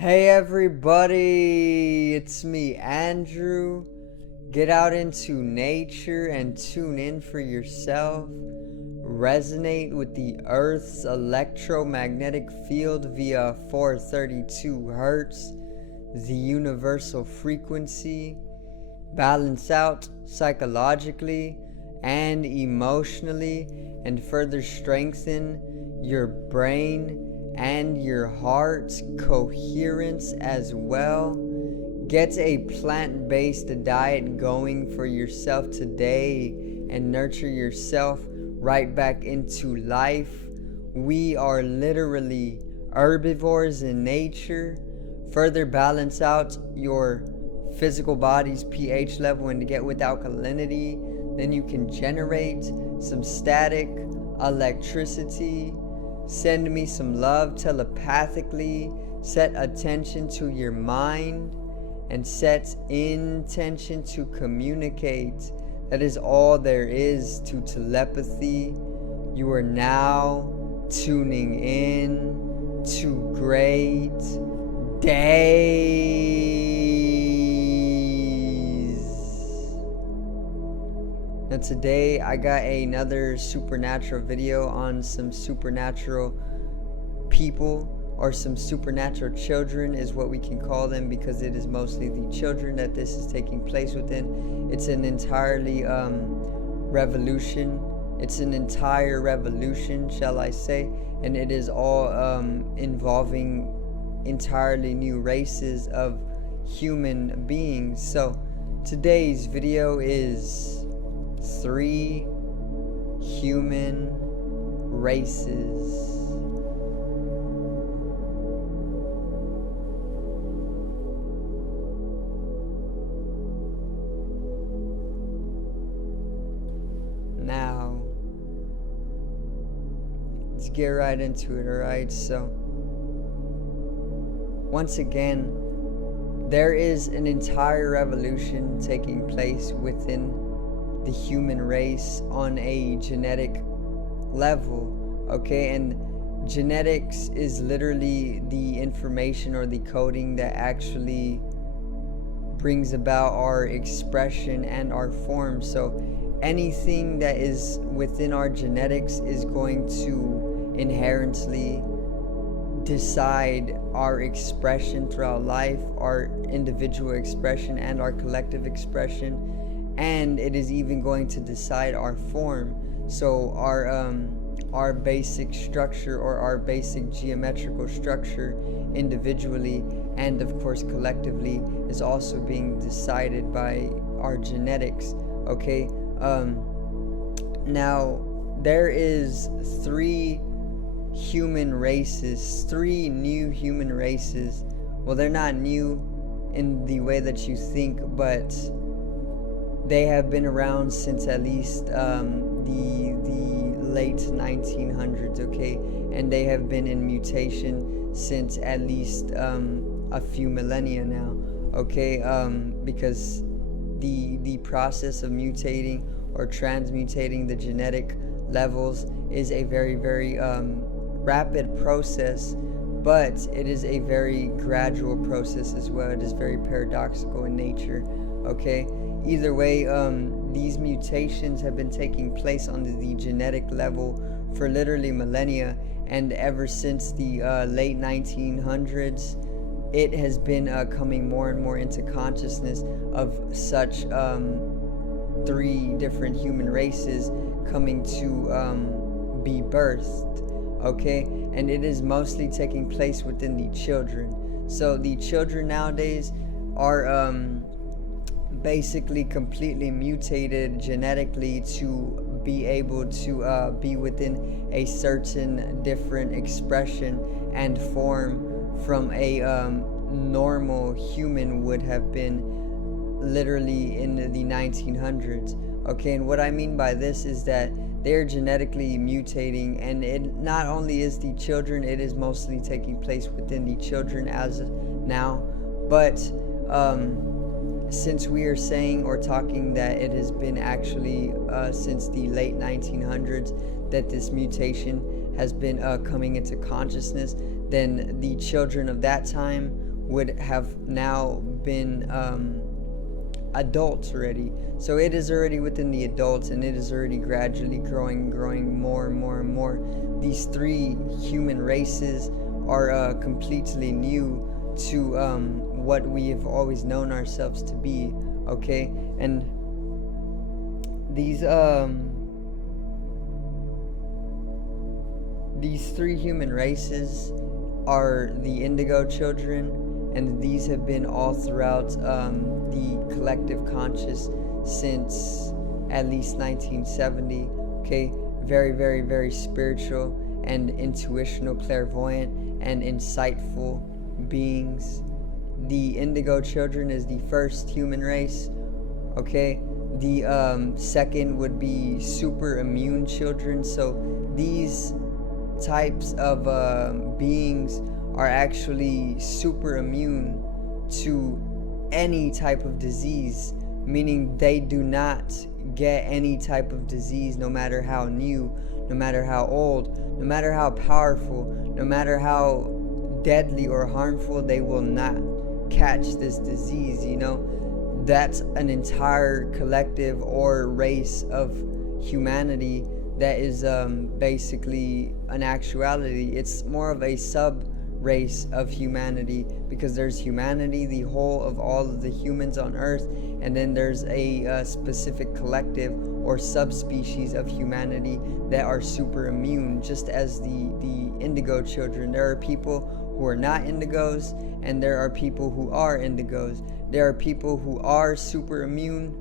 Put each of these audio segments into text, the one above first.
Hey everybody, it's me, Andrew. Get out into nature and tune in for yourself. Resonate with the Earth's electromagnetic field via 432 Hertz, the universal frequency. Balance out psychologically and emotionally, and further strengthen your brain and your heart's coherence as well. Get a plant-based diet going for yourself today and nurture yourself right back into life. We are literally herbivores in nature. Further balance out your physical body's pH level and to get with alkalinity. Then you can generate some static electricity. Send me some love telepathically. Set attention to your mind and set intention to communicate. That is all there is to telepathy. You are now tuning in to great days. Now today I got another supernatural video on some supernatural people, or some supernatural children is what we can call them, because it is mostly the children that this is taking place within. It's an entirely revolution. It's an entire revolution, shall I say, and it is all involving entirely new races of human beings. So today's video is 3 human races. Now, let's get right into it, alright? So, once again, there is an entire revolution taking place within the human race on a genetic level, okay? And genetics is literally the information or the coding that actually brings about our expression and our form. So anything that is within our genetics is going to inherently decide our expression throughout life, our individual expression and our collective expression, and it is even going to decide our form. So our basic structure, or our basic geometrical structure individually and of course collectively, is also being decided by our genetics, okay? Now there is 3 human races, 3 new human races. Well, they're not new in the way that you think, but they have been around since at least the late 1900s, okay? And they have been in mutation since at least a few millennia now, okay? Because the process of mutating or transmutating the genetic levels is a very, very rapid process, but it is a very gradual process as well. It is very paradoxical in nature, okay? Either way, these mutations have been taking place on the genetic level for literally millennia, and ever since the late 1900s, it has been coming more and more into consciousness of such 3 different human races coming to be birthed, okay? And it is mostly taking place within the children. So the children nowadays are basically completely mutated genetically to be able to be within a certain different expression and form from a normal human would have been literally in the 1900s, okay? And what I mean by this is that they're genetically mutating, and it not only is the children, it is mostly taking place within the children as now, but since we are saying or talking that it has been actually since the late 1900s that this mutation has been coming into consciousness, then the children of that time would have now been adults already. So it is already within the adults, and it is already gradually growing more and more and more. These three human races are completely new to what we have always known ourselves to be, okay? And these three human races are the Indigo Children, and these have been all throughout the collective conscious since at least 1970, okay? Very, very, very spiritual and intuitional, clairvoyant, and insightful beings. The Indigo Children is the first human race, okay? The second would be super immune children. So these types of beings are actually super immune to any type of disease, meaning they do not get any type of disease, no matter how new, no matter how old, no matter how powerful, no matter how deadly or harmful, they will not catch this disease. You know, that's an entire collective or race of humanity that is basically an actuality. It's more of a sub race of humanity, because there's humanity, the whole of all of the humans on earth, and then there's a specific collective or subspecies of humanity that are super immune, just as the Indigo Children. There are people who are not indigos, and there are people who are indigos. There are people who are super immune,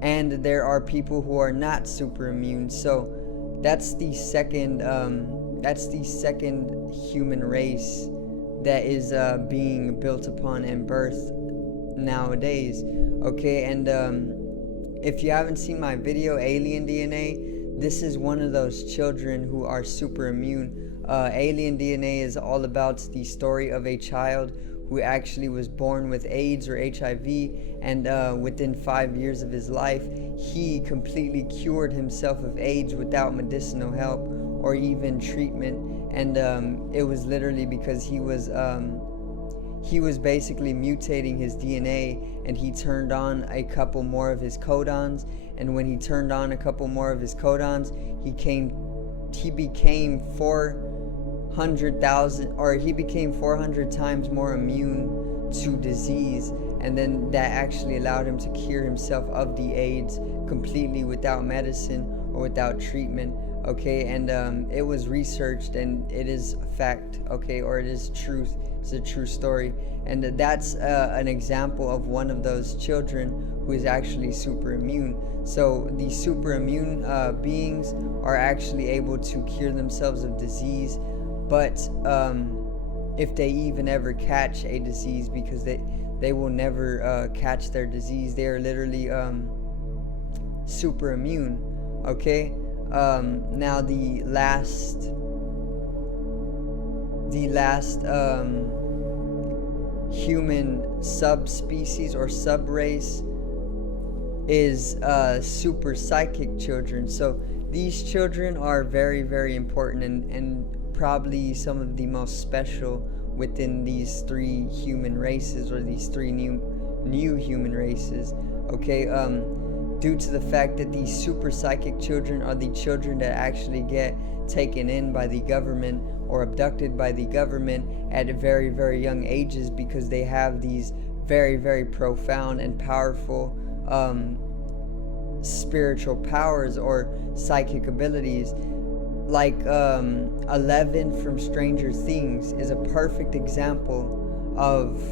and there are people who are not super immune. So that's the second human race that is being built upon and birthed nowadays, okay? And if you haven't seen my video, Alien DNA, this is one of those children who are super immune. Alien DNA is all about the story of a child who actually was born with AIDS or HIV, and within 5 years of his life, he completely cured himself of AIDS without medicinal help or even treatment. And it was literally because he was basically mutating his DNA, and he turned on a couple more of his codons. And when he turned on a couple more of his codons, he became 400 times more immune to disease. And then that actually allowed him to cure himself of the AIDS completely without medicine or without treatment, okay? And it was researched, and it is fact, okay? Or it is truth. It's a true story. And that's an example of one of those children who is actually super immune. So the super immune beings are actually able to cure themselves of disease, but if they even ever catch a disease, because they will never catch their disease, they are literally super immune, okay? Now the last human subspecies or subrace is super psychic children. So these children are very, very important, and probably some of the most special within these three human races, or these three new human races, okay? Due to the fact that these super psychic children are the children that actually get taken in by the government or abducted by the government at very, very young ages, because they have these very, very profound and powerful spiritual powers or psychic abilities. Like 11 from Stranger Things is a perfect example of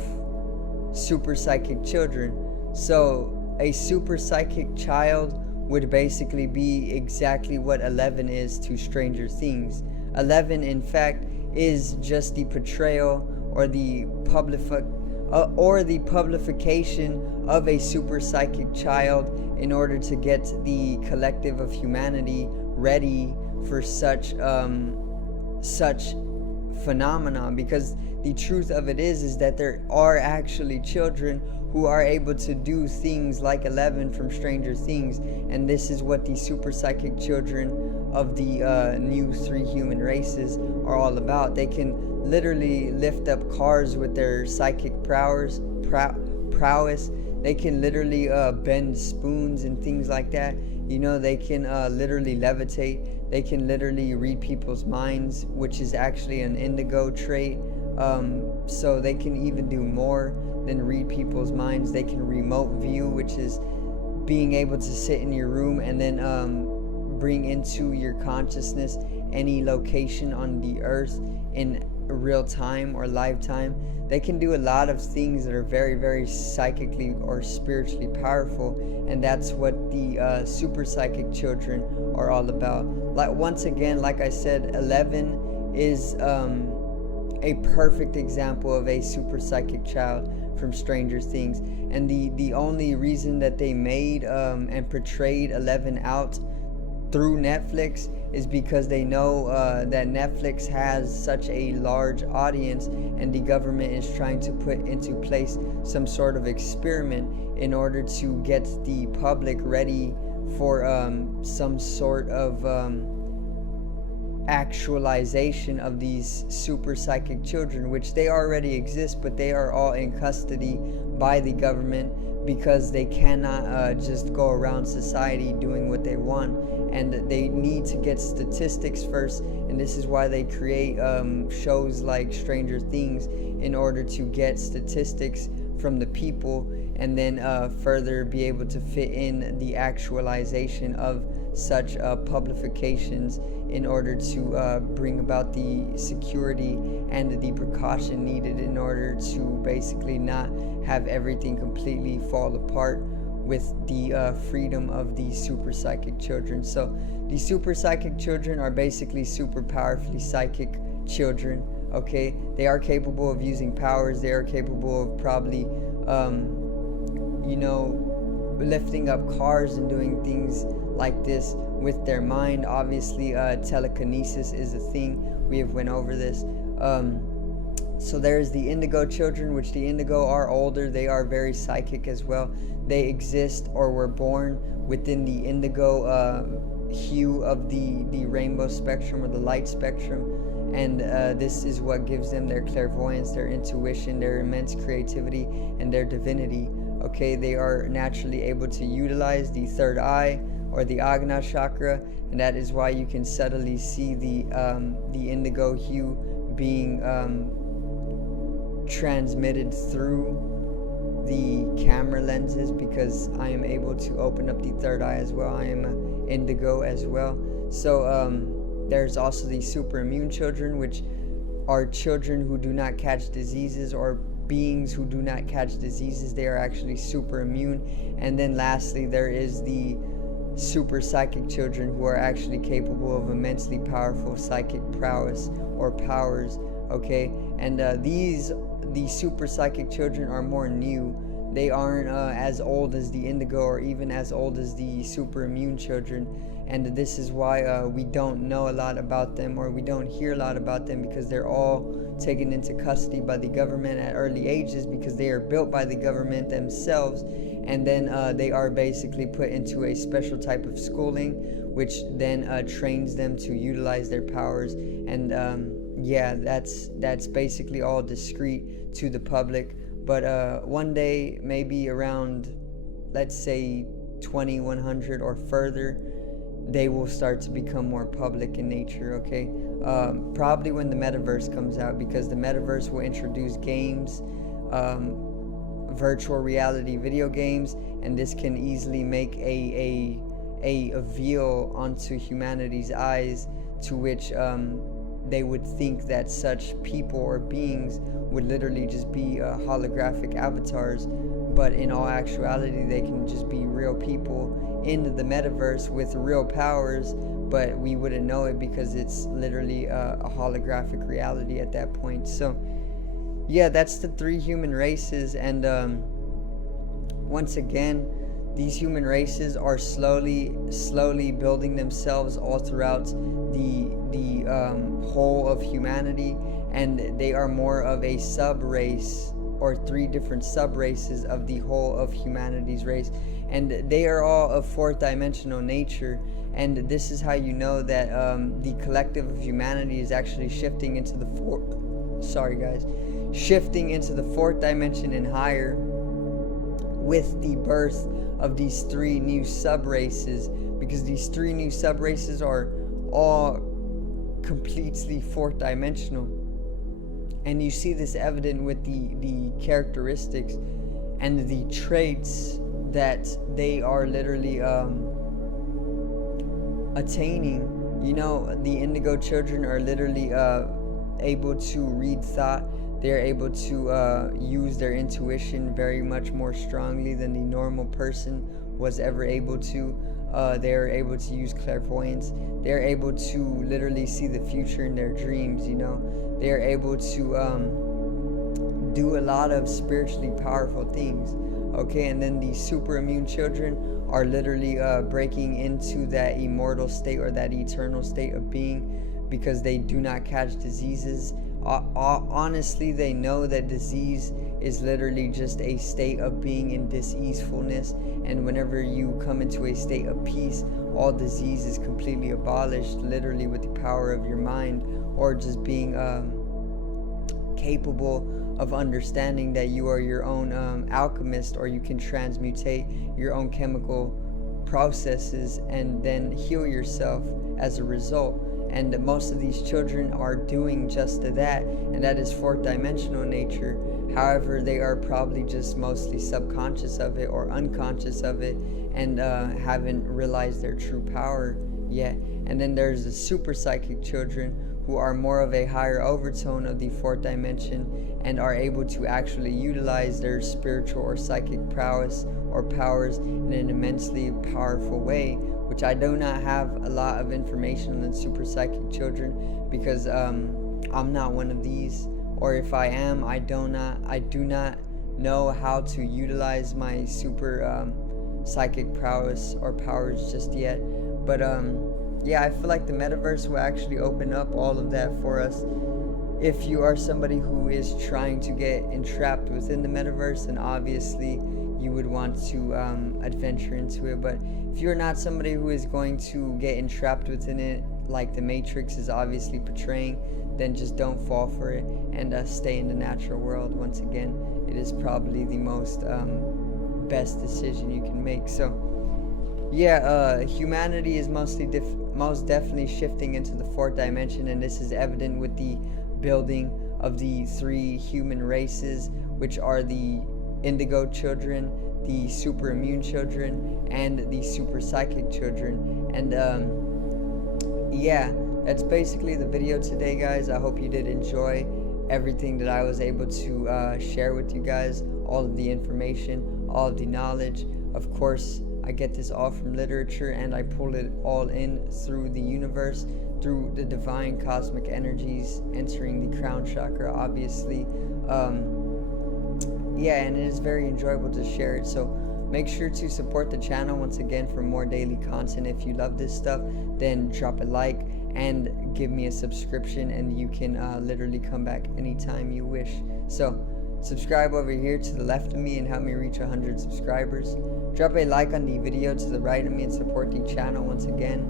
super psychic children. So a super psychic child would basically be exactly what 11 is to Stranger Things. 11, in fact, is just the portrayal or the publication of a super psychic child in order to get the collective of humanity ready for such phenomenon. Because the truth of it is that there are actually children who are able to do things like 11 from Stranger Things, and this is what the super psychic children of the new 3 human races are all about. They can literally lift up cars with their psychic prowess. They can literally bend spoons and things like that. They can literally levitate. They can literally read people's minds, which is actually an indigo trait. So they can even do more than read people's minds. They can remote view, which is being able to sit in your room and then bring into your consciousness any location on the earth in real time or live time. They can do a lot of things that are very, very psychically or spiritually powerful, and that's what the super psychic children are all about. Once again, like I said, 11 is a perfect example of a super psychic child from Stranger Things, and the only reason that they made and portrayed 11 out through Netflix is because they know that Netflix has such a large audience, and the government is trying to put into place some sort of experiment in order to get the public ready for some sort of actualization of these super psychic children, which they already exist, but they are all in custody by the government because they cannot just go around society doing what they want, and they need to get statistics first, and this is why they create shows like Stranger Things in order to get statistics from the people, and then further be able to fit in the actualization of such publications in order to bring about the security and the precaution needed in order to basically not have everything completely fall apart with the freedom of the super psychic children. So the super psychic children are basically super powerfully psychic children. Okay, they are capable of using powers. They are capable of probably lifting up cars and doing things like this with their mind. Obviously telekinesis is a thing. We have went over this. So there's the Indigo Children, which the Indigo are older. They are very psychic as well. They exist or were born within the indigo hue of the rainbow spectrum or the light spectrum, and this is what gives them their clairvoyance, their intuition, their immense creativity, and their divinity. Okay, they are naturally able to utilize the third eye or the Agna chakra, and that is why you can subtly see the indigo hue being transmitted through the camera lenses, because I am able to open up the third eye as well. I am indigo as well. So there's also the super immune children, which are children who do not catch diseases, or beings who do not catch diseases. They are actually super immune. And then lastly, there is the super psychic children, who are actually capable of immensely powerful psychic prowess or powers. Okay, and the super psychic children are more new. They aren't as old as the indigo, or even as old as the super immune children, and this is why we don't know a lot about them, or we don't hear a lot about them, because they're all taken into custody by the government at early ages, because they are built by the government themselves, and then they are basically put into a special type of schooling, which then trains them to utilize their powers. And yeah, that's basically all discreet to the public. But one day, maybe around, let's say 2100 or further, they will start to become more public in nature. Okay, probably when the metaverse comes out, because the metaverse will introduce games, virtual reality video games, and this can easily make a veil onto humanity's eyes, to which they would think that such people or beings would literally just be holographic avatars, but in all actuality they can just be real people in the metaverse with real powers, but we wouldn't know it because it's literally a holographic reality at that point. So yeah, that's the 3 human races, and once again, these human races are slowly building themselves all throughout the whole of humanity, and they are more of a sub-race, or 3 different sub-races of the whole of humanity's race, and they are all of 4th dimensional nature, And this is how you know that the collective of humanity is actually shifting into the shifting into the fourth dimension and higher, with the birth of these 3 new subraces, because these 3 new subraces are all completely fourth dimensional. And you see this evident with the characteristics and the traits that they are literally attaining. You know, the Indigo Children are literally able to read thought. They're able to use their intuition very much more strongly than the normal person was ever able to. They're able to use clairvoyance. They're able to literally see the future in their dreams, you know. They're able to do a lot of spiritually powerful things. Okay, and then the super immune children are literally breaking into that immortal state or that eternal state of being, because they do not catch diseases. Honestly, they know that disease is literally just a state of being in diseasefulness, and whenever you come into a state of peace, all disease is completely abolished, literally with the power of your mind, or just being capable of understanding that you are your own alchemist, or you can transmutate your own chemical processes and then heal yourself as a result. And most of these children are doing just that, and that is fourth dimensional nature. However, they are probably just mostly subconscious of it or unconscious of it, and haven't realized their true power yet. And then there's the super psychic children, who are more of a higher overtone of the fourth dimension and are able to actually utilize their spiritual or psychic prowess or powers in an immensely powerful way, which I do not have a lot of information on super psychic children, because I'm not one of these, or if I am, I do not know how to utilize my super psychic prowess or powers just yet. But yeah, I feel like the metaverse will actually open up all of that for us. If you are somebody who is trying to get entrapped within the metaverse, then obviously you would want to adventure into it. But if you're not somebody who is going to get entrapped within it, like the Matrix is obviously portraying, then just don't fall for it and stay in the natural world. Once again, it is probably the most best decision you can make. So yeah, humanity is most definitely shifting into the fourth dimension, and this is evident with the building of the 3 human races, which are the Indigo Children, the super immune children, and the super psychic children. And yeah, that's basically the video today, guys. I hope you did enjoy everything that I was able to share with you guys, all of the information, all of the knowledge. Of course, I get this all from literature, and I pull it all in through the universe, through the divine cosmic energies entering the crown chakra, obviously. Yeah, and it is very enjoyable to share it. So make sure to support the channel once again for more daily content. If you love this stuff, then drop a like and give me a subscription, and you can literally come back anytime you wish. So subscribe over here to the left of me and help me reach 100 subscribers. Drop a like on the video to the right of me and support the channel once again.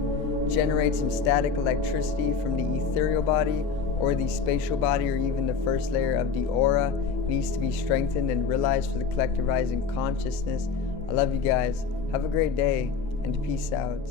Generate some static electricity from the ethereal body or the spatial body, or even the first layer of the aura needs to be strengthened and realized for the collective rising consciousness. I love you guys. Have a great day, and peace out.